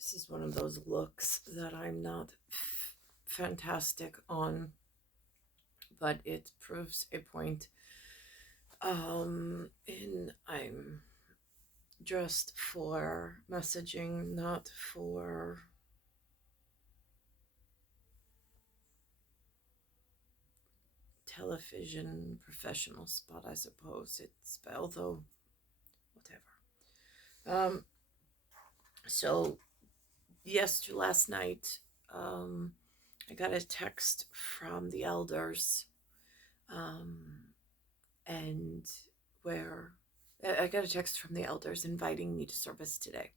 This is one of those looks that I'm not fantastic on, but it proves a point. And I'm dressed for messaging, not for television professional spot, I suppose. Although, whatever. So last night, I got a text from the elders, um, and where I got a text from the elders inviting me to service today.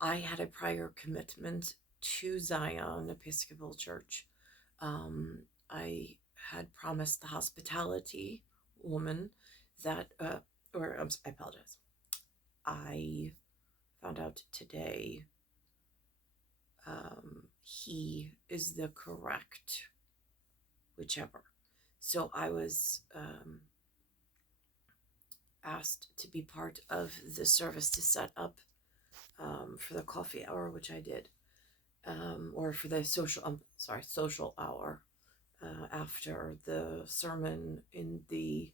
I had a prior commitment to Zion Episcopal Church. I had promised the hospitality woman that, I apologize. I found out today he is the correct whichever. So I was asked to be part of the service to set up for the coffee hour, which I did, or for the social hour after the sermon in the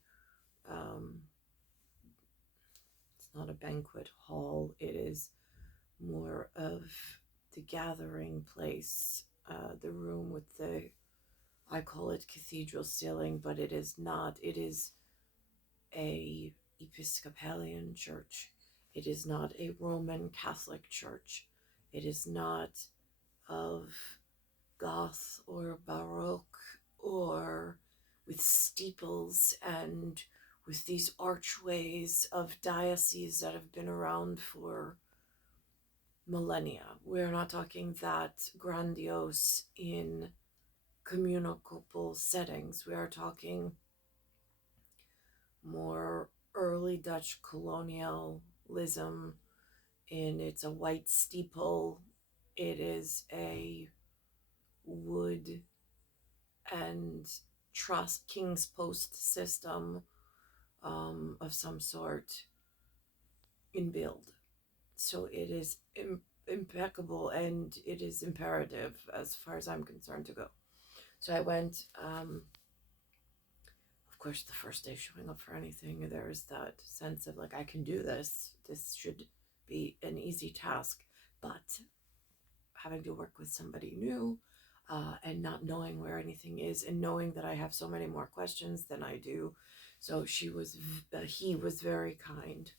it's not a banquet hall, it is more of the gathering place, the room with I call it cathedral ceiling, but it is not. It is a Episcopalian church. It is not a Roman Catholic church. It is not of Goth or Baroque or with steeples and with these archways of dioceses that have been around for millennia. We're not talking that grandiose in communicable settings. We are talking more early Dutch colonialism, and it's a white steeple. It is a wood and truss King's Post system of some sort in build. So it is impeccable, and it is imperative as far as I'm concerned to go. So I went, of course, the first day showing up for anything, there's that sense of like, I can do this. This should be an easy task. But having to work with somebody new and not knowing where anything is, and knowing that I have so many more questions than I do. So he was very kind.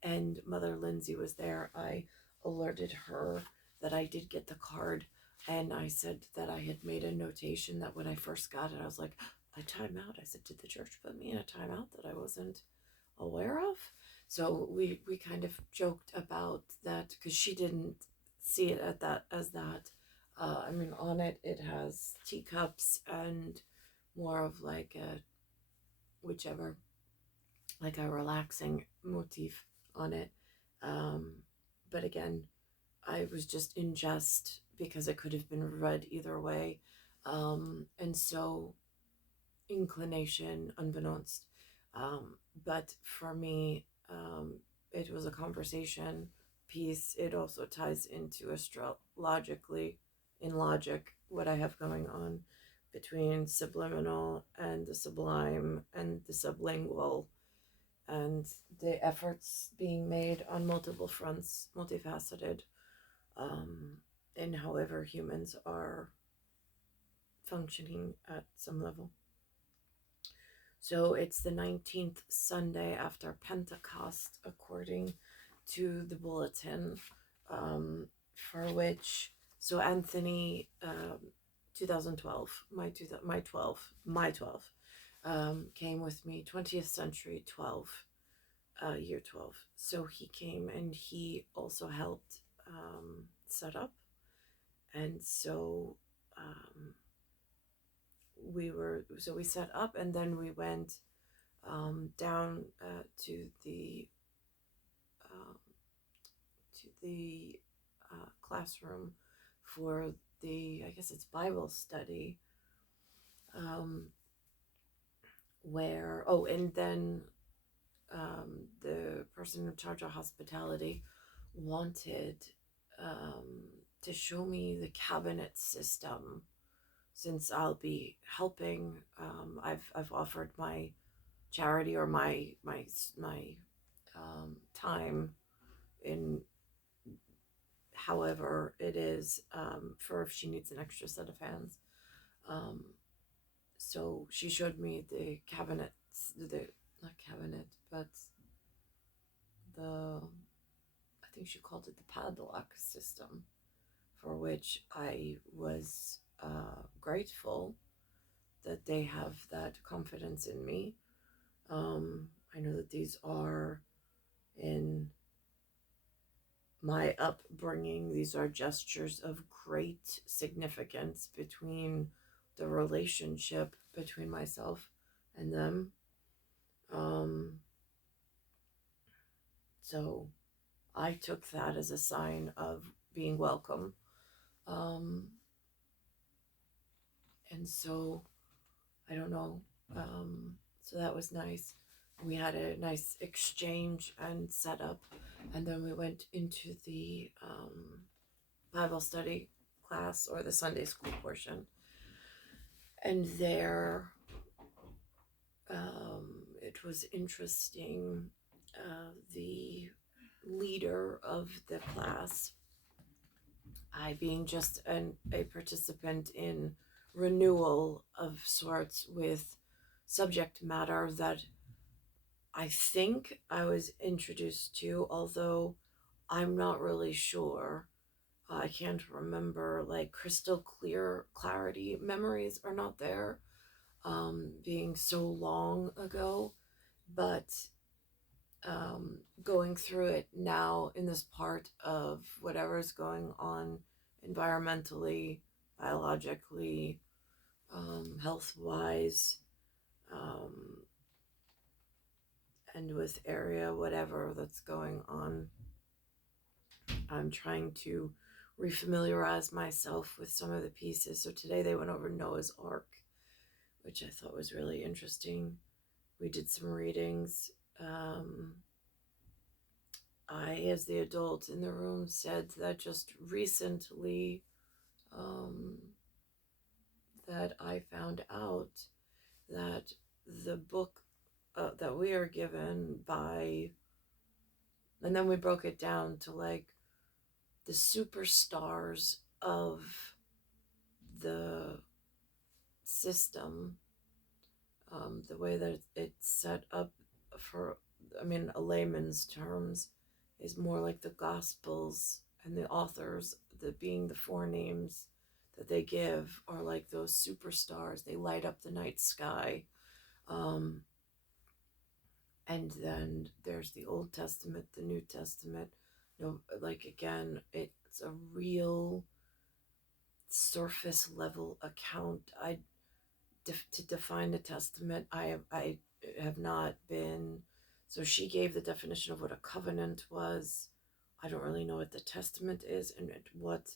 And Mother Lindsay was there. I alerted her that I did get the card, and I said that I had made a notation that when I first got it, I was like, a timeout. I said, did the church put me in a timeout that I wasn't aware of? So we kind of joked about that because she didn't see it as that. On it has teacups and more of like whichever, like a relaxing motif on it. But again, I was just in jest because it could have been read either way. And so inclination unbeknownst. But for me, it was a conversation piece. It also ties into in logic, what I have going on between subliminal and the sublime and the sublingual, and the efforts being made on multiple fronts, multifaceted, in however humans are functioning at some level. So it's the 19th Sunday after Pentecost, according to the bulletin, for which, so Anthony, 2012, my 12, came with me, 20th century 12, year 12. So he came and he also helped set up. And so we set up, and then we went down to the classroom for I guess it's Bible study, and then the person in charge of hospitality wanted um, to show me the cabinet system, since I'll be helping. I've offered my charity, or my time in however it is, for if she needs an extra set of hands. Um, so she showed me the cabinets, the not cabinet, but the, I think she called it the padlock system, for which I was grateful that they have that confidence in me. I know that these are in my upbringing, these are gestures of great significance between the relationship between myself and them. Um, so I took that as a sign of being welcome. Um, and so I don't know. So that was nice. We had a nice exchange and setup, and then we went into the Bible study class, or the Sunday school portion. And there, it was interesting. The leader of the class, I being just a participant in renewal of sorts with subject matter that I think I was introduced to, although I'm not really sure. I can't remember, like crystal clear clarity. Memories are not there, being so long ago. But going through it now in this part of whatever's going on environmentally, biologically, health wise, um, and with area, whatever that's going on, I'm trying to refamiliarize myself with some of the pieces. So today they went over Noah's Ark, which I thought was really interesting. We did some readings. I, as the adult in the room, said that just recently, um, that I found out that the book that we are given by, and then we broke it down to like the superstars of the system, the way that it's set up for, I mean, a layman's terms, is more like the Gospels, and the authors, the being the four names that they give, are like those superstars. They light up the night sky. Um, and then there's the Old Testament, the New Testament. Like again, it's a real surface level account. To define the testament, I have not been. So she gave the definition of what a covenant was. I don't really know what the testament is, and at what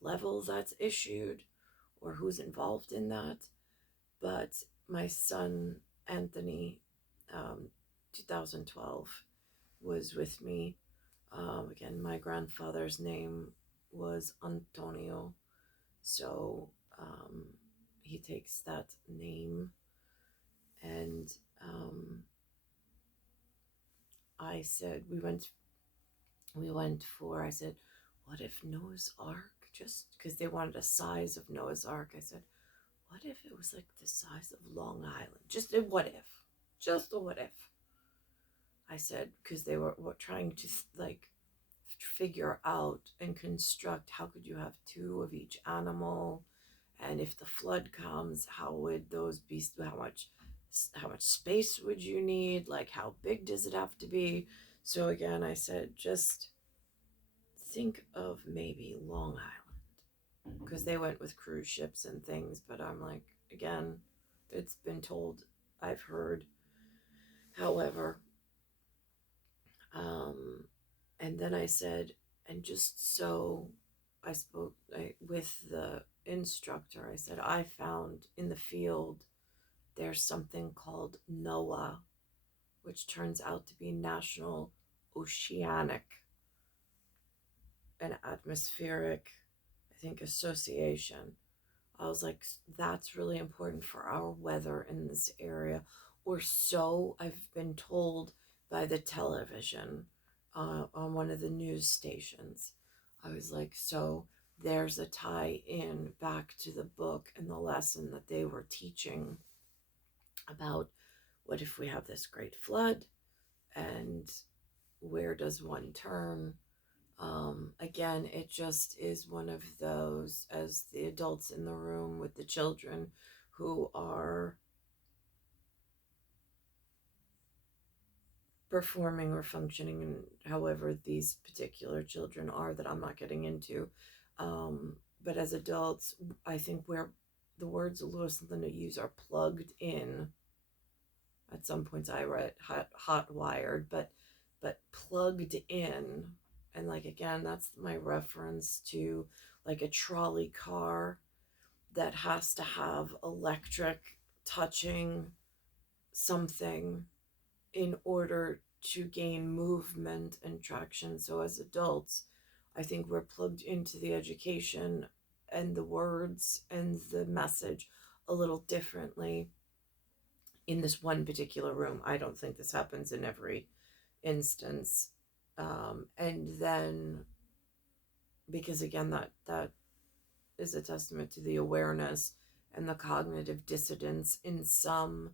level that's issued, or who's involved in that. But my son Anthony, 2012, was with me. Again, my grandfather's name was Antonio, so he takes that name. And I said, we went for, I said, what if Noah's Ark, just because they wanted a size of Noah's Ark, I said, what if it was like the size of Long Island? Just a what if. Just a what if. I said, because they were trying to like figure out and construct, how could you have two of each animal, and if the flood comes, how would those be, how much space would you need, like how big does it have to be? So again, I said, just think of maybe Long Island, because they went with cruise ships and things. But I'm like, again, it's been told, I've heard. However, and then I said, and just so I spoke with the instructor, I said, I found in the field there's something called NOAA, which turns out to be National Oceanic an atmospheric, I think, association. I was like, that's really important for our weather in this area. Or so I've been told by the television on one of the news stations. I was like, so there's a tie in back to the book and the lesson that they were teaching about what if we have this great flood and where does one turn? Again, it just is one of those, as the adults in the room with the children who are performing or functioning in however these particular children are that I'm not getting into. But as adults, I think where the words Lewis and Linda use are plugged in. At some points I read hot wired, but plugged in. And like again, that's my reference to like a trolley car that has to have electric touching something in order to gain movement and traction. So as adults, I think we're plugged into the education and the words and the message a little differently in this one particular room. I don't think this happens in every instance. And then, because again, that is a testament to the awareness and the cognitive dissonance in some,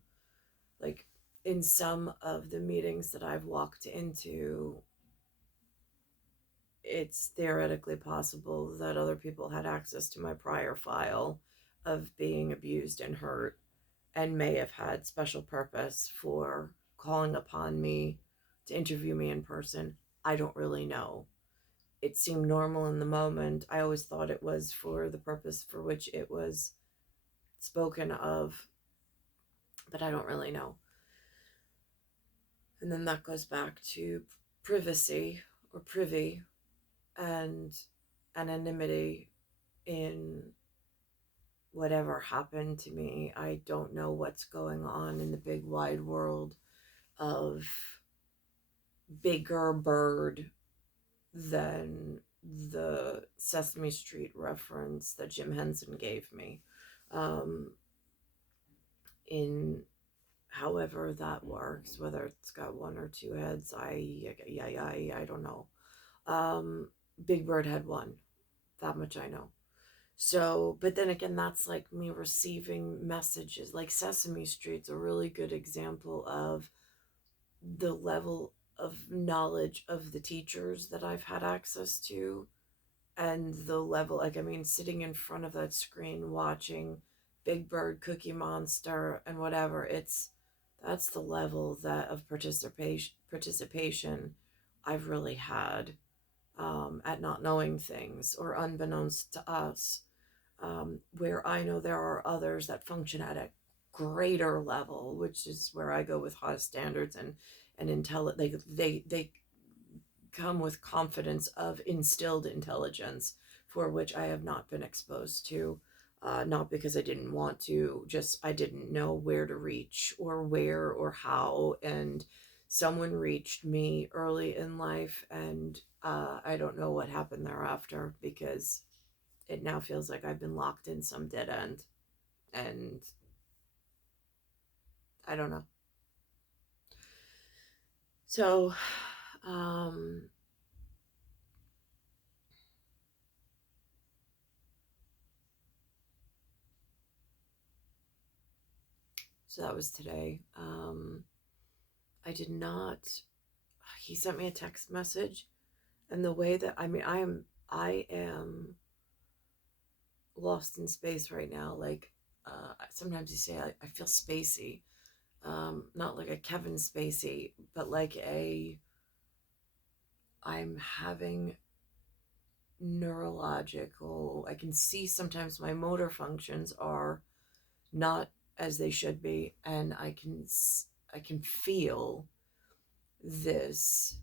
like in some of the meetings that I've walked into. It's theoretically possible that other people had access to my prior file of being abused and hurt and may have had special purpose for calling upon me to interview me in person. I don't really know. It seemed normal in the moment. I always thought it was for the purpose for which it was spoken of, but I don't really know. And then that goes back to privacy or privy and anonymity in whatever happened to me. I don't know what's going on in the big wide world of bigger bird than the Sesame Street reference that Jim Henson gave me. In however that works, whether it's got one or two heads, I don't know. Big Bird had one, that much I know. So, but then again, that's like me receiving messages. Like Sesame Street's a really good example of the level of knowledge of the teachers that I've had access to, and the level, like, I mean, sitting in front of that screen watching Big Bird, Cookie Monster, and whatever, that's the level that of participation I've really had at not knowing things or unbeknownst to us. Where I know there are others that function at a greater level, which is where I go with high standards and they come with confidence of instilled intelligence for which I have not been exposed to. Not because I didn't want to, just I didn't know where to reach or where or how. And someone reached me early in life, and I don't know what happened thereafter because it now feels like I've been locked in some dead end. And I don't know. So, um, so that was today. I did not, he sent me a text message, and the way that, I mean, I am lost in space right now. Like, sometimes you say I feel spacey, not like a Kevin Spacey, but like I'm having neurological, I can see sometimes my motor functions are not as they should be, and I can feel this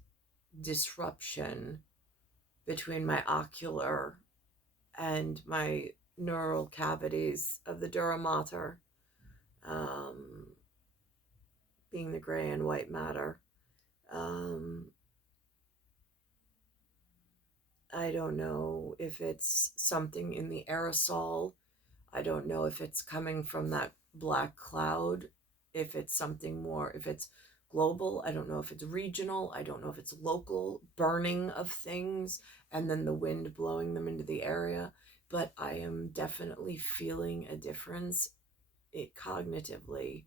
disruption between my ocular and my neural cavities of the dura mater, um, being the gray and white matter. Um, I don't know if it's something in the aerosol. I don't know if it's coming from that black cloud, if it's something more, if it's global. I don't know if it's regional. I don't know if it's local burning of things and then the wind blowing them into the area. But I am definitely feeling a difference cognitively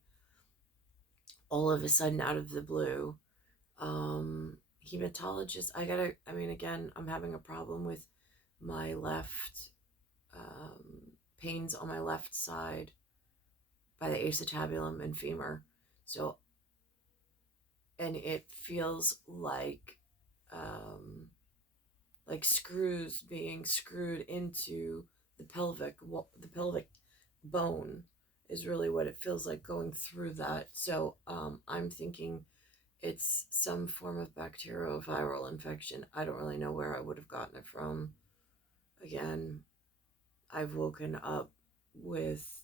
all of a sudden out of the blue. Hematologist, I mean, again, I'm having a problem with my left, pains on my left side by the acetabulum and femur. So, and it feels like screws being screwed into the pelvic bone is really what it feels like going through that. So, I'm thinking it's some form of bacterial viral infection. I don't really know where I would have gotten it from. Again, I've woken up with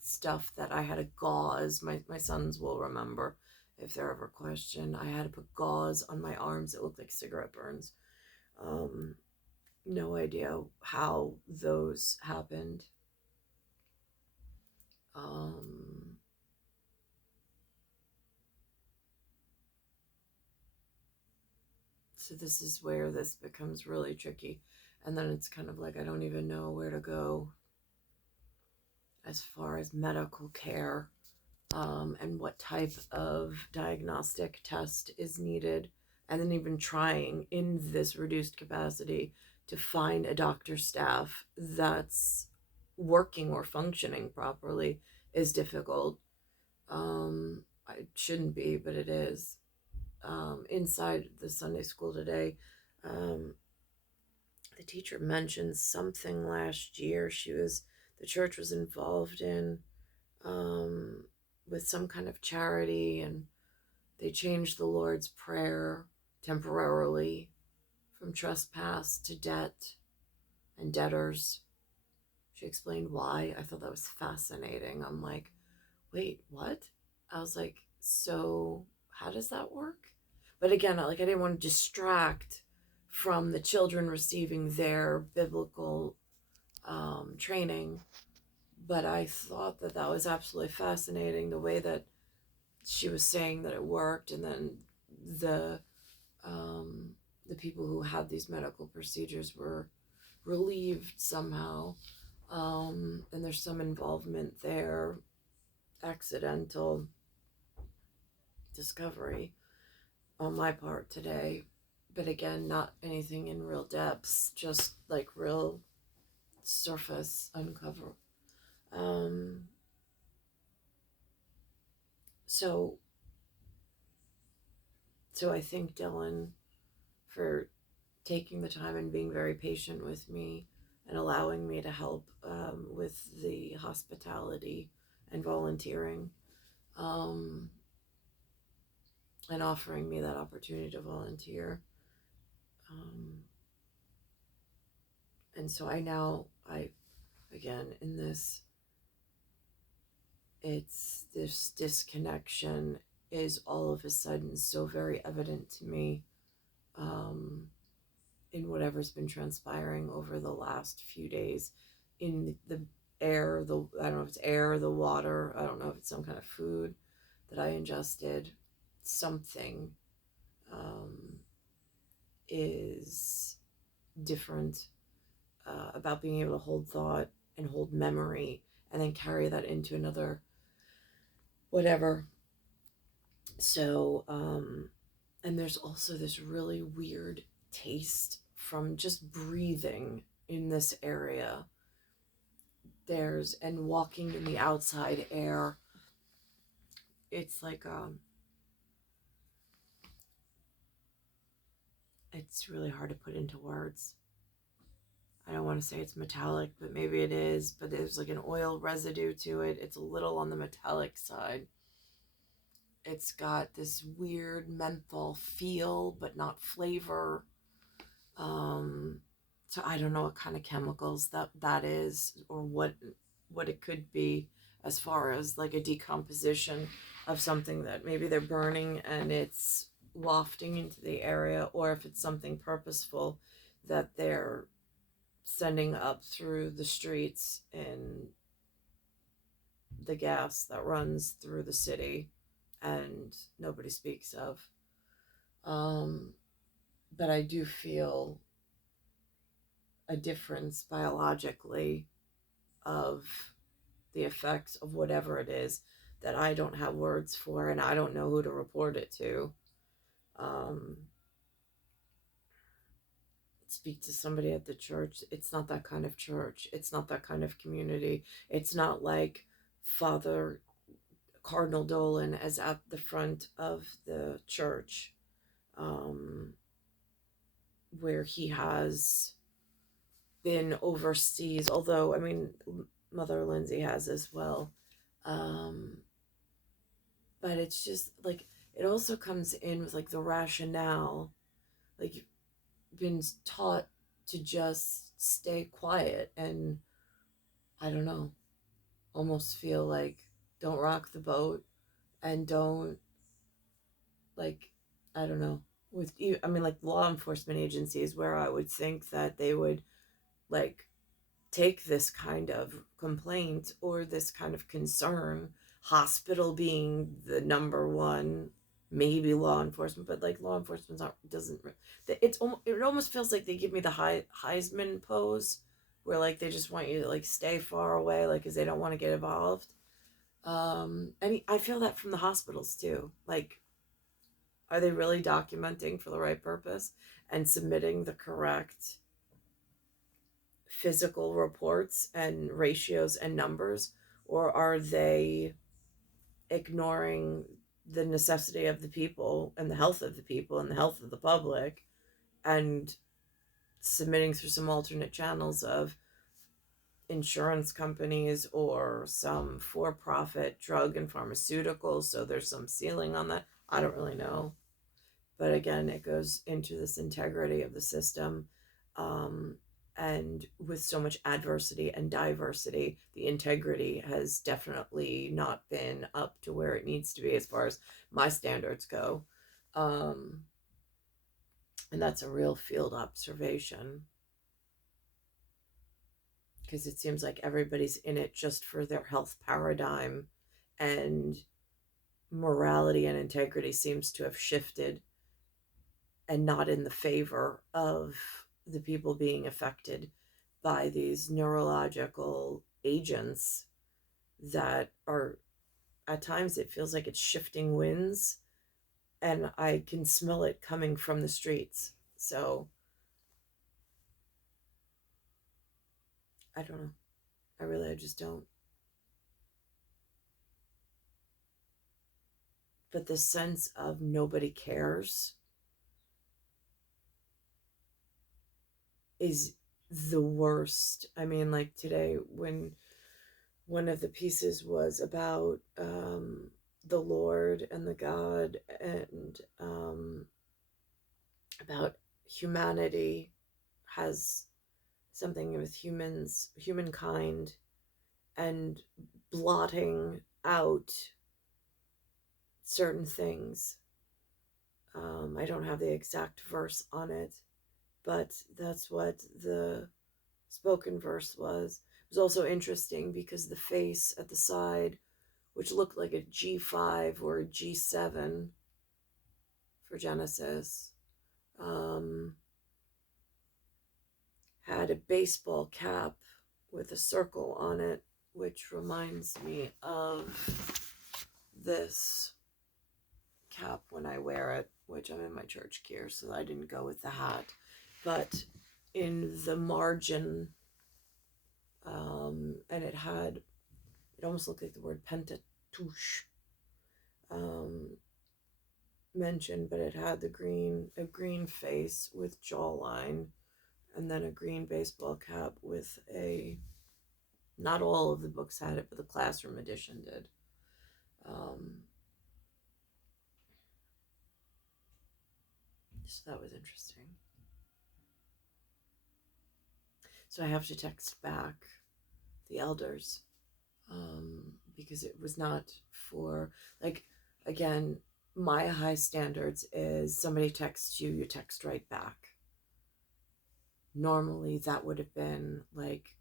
stuff that I had a gauze. My sons will remember if they're ever questioned. I had to put gauze on my arms. It looked like cigarette burns. No idea how those happened. So this is where this becomes really tricky. And then it's kind of like I don't even know where to go as far as medical care, and what type of diagnostic test is needed. And then even trying in this reduced capacity to find a doctor's staff that's working or functioning properly is difficult. It shouldn't be, but it is. Inside the Sunday school today, the teacher mentioned something last year the church was involved in, with some kind of charity, and they changed the Lord's Prayer temporarily from trespass to debt and debtors. She explained why. I thought that was fascinating. I'm like, wait, what? I was like, so how does that work? But again, I didn't want to distract from the children receiving their biblical training. But I thought that was absolutely fascinating, the way that she was saying that it worked, and then the the people who had these medical procedures were relieved somehow, and there's some involvement there, accidental discovery on my part today, but again, not anything in real depths, just like real surface uncover. So I thank Dylan for taking the time and being very patient with me and allowing me to help, with the hospitality and volunteering, and offering me that opportunity to volunteer. And so again, in this, this disconnection is all of a sudden so very evident to me, in whatever's been transpiring over the last few days, in the air, I don't know if it's air, the water, I don't know if it's some kind of food that I ingested. Something is different, about being able to hold thought and hold memory and then carry that into another whatever. So, and there's also this really weird taste from just breathing in this area. And walking in the outside air. It's like, it's really hard to put into words. I don't want to say it's metallic, but maybe it is, but there's like an oil residue to it. It's a little on the metallic side. It's got this weird menthol feel, but not flavor. So I don't know what kind of chemicals that is, or what it could be, as far as like a decomposition of something that maybe they're burning and it's wafting into the area, or if it's something purposeful that they're sending up through the streets and the gas that runs through the city and nobody speaks of. Um, but I do feel a difference biologically of the effects of whatever it is that I don't have words for and I don't know who to report it to. Um, Speak to somebody at the church. It's not that kind of church. It's not that kind of community. It's not like Father Cardinal Dolan is at the front of the church, um, where he has been overseas, although, I mean, Mother Lindsay has as well. Um, but it's just like, it also comes in with like the rationale, like you've been taught to just stay quiet and, I don't know, almost feel like don't rock the boat and don't, like, I don't know, with you, I mean, like law enforcement agencies where I would think that they would like take this kind of complaint or this kind of concern, hospital being the number one, maybe law enforcement, but like law enforcement's not, doesn't, it almost feels like they give me the Heisman pose where like they just want you to like stay far away, like because they don't want to get involved. And I feel that from the hospitals too, like, are they really documenting for the right purpose and submitting the correct physical reports and ratios and numbers, or are they ignoring the necessity of the people and the health of the people and the health of the public and submitting through some alternate channels of insurance companies or some for-profit drug and pharmaceuticals, so there's some ceiling on that? I don't really know. But again, it goes into this integrity of the system. Um, and with so much adversity and diversity, the integrity has definitely not been up to where it needs to be as far as my standards go. Um, and that's a real field observation because it seems like everybody's in it just for their health paradigm, and morality and integrity seems to have shifted and not in the favor of the people being affected by these neurological agents that are, at times it feels like it's shifting winds, and I can smell it coming from the streets. So I don't know. I just don't. But the sense of nobody cares is the worst. I mean, like today, when one of the pieces was about the Lord and the God, and about humanity has something with humankind, and blotting out certain things. I don't have the exact verse on it, but that's what the spoken verse was. It was also interesting because the face at the side, which looked like a G5 or a G7 for Genesis, had a baseball cap with a circle on it, which reminds me of this cap when I wear it, which I'm in my church gear, so I didn't go with the hat. But in the margin, and it almost looked like the word Pentatouche mentioned, but it had a green face with jawline, and then a green baseball cap with not all of the books had it, but the classroom edition did. So that was interesting. So I have to text back the elders, because it was not for, like, again, my high standards is somebody texts you, you text right back. Normally that would have been like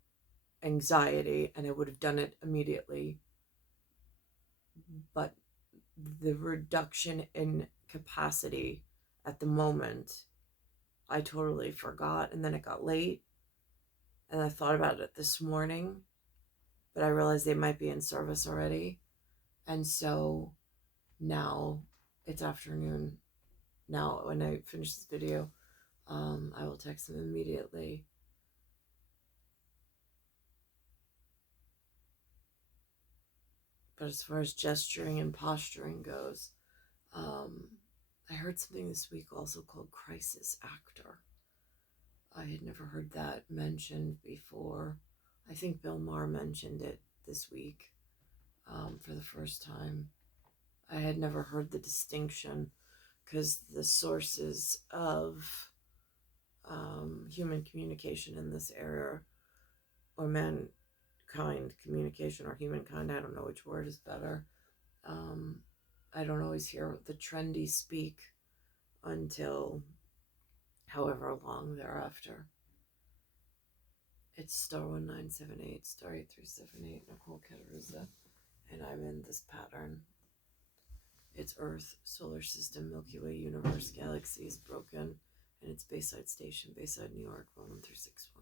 anxiety and I would have done it immediately. But the reduction in capacity at the moment, I totally forgot. And then it got late and I thought about it this morning, but I realized they might be in service already. And so now it's afternoon. Now, when I finish this video, I will text them immediately. But as far as gesturing and posturing goes, I heard something this week also called crisis actor. I had never heard that mentioned before. I think Bill Maher mentioned it this week for the first time. I had never heard the distinction because the sources of human communication in this area, or mankind communication, or humankind, I don't know which word is better. I don't always hear the trendy speak until however long thereafter. It's star 1978, star 8378, Nicole Cattaruzza, and I'm in this pattern. It's Earth, solar system, Milky Way, universe, galaxies, broken, and it's Bayside Station, Bayside, New York, 11361.